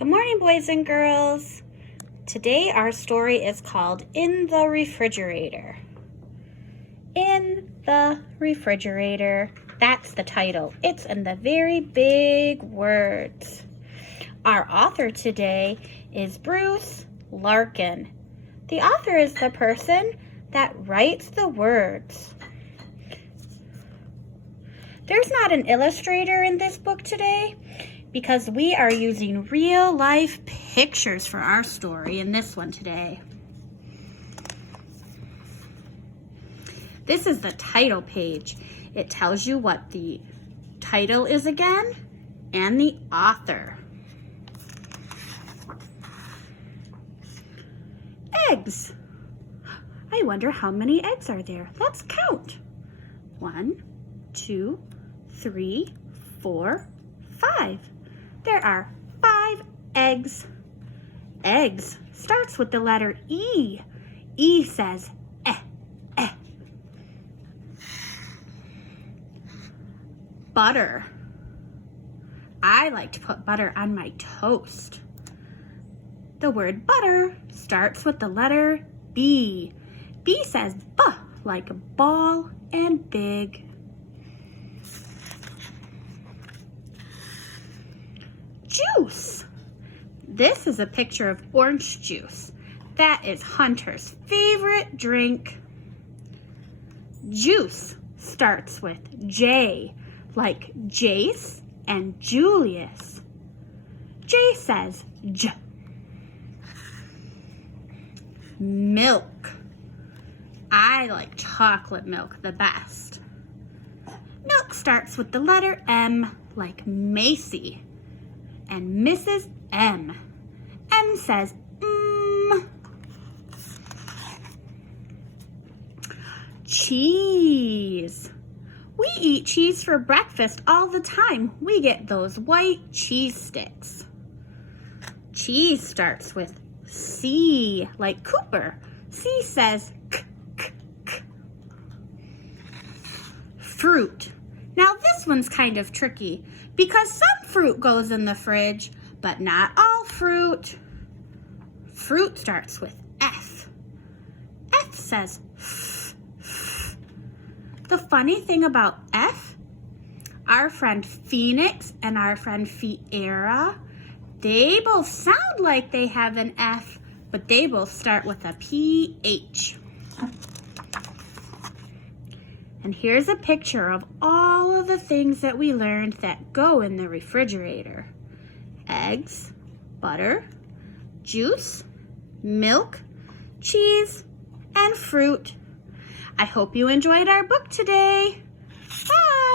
Good morning, boys and girls. Today our story is called In the Refrigerator. In the refrigerator. That's the title. It's in the very big words. Our author today is Bruce Larkin. The author is the person that writes the words. There's not an illustrator in this book today because we are using real life pictures for our story in this one today. This is the title page. It tells you what the title is again and the author. Eggs. I wonder how many eggs are there. Let's count. 1, 2, 3, 4, 5. There are 5 eggs. Eggs starts with the letter E. E says eh, eh. Butter. I like to put butter on my toast. The word butter starts with the letter B. B says B, like ball and big. Juice. This is a picture of orange juice. That is Hunter's favorite drink. Juice starts with J, like Jace and Julius. J says J. Milk. I like chocolate milk the best. Milk starts with the letter M, like Macy and Mrs. M. M says Cheese. We eat cheese for breakfast all the time. We get those white cheese sticks. Cheese starts with C, like Cooper. C says k, k, k. Fruit. Now this one's kind of tricky because some fruit goes in the fridge, but not all fruit. Fruit starts with F. F says F, F. The funny thing about F, our friend Phoenix and our friend Fiera, they both sound like they have an F, but they both start with a PH. And here's a picture of all of the things that we learned that go in the refrigerator. Eggs, butter, juice, milk, cheese, and fruit. I hope you enjoyed our book today. Bye!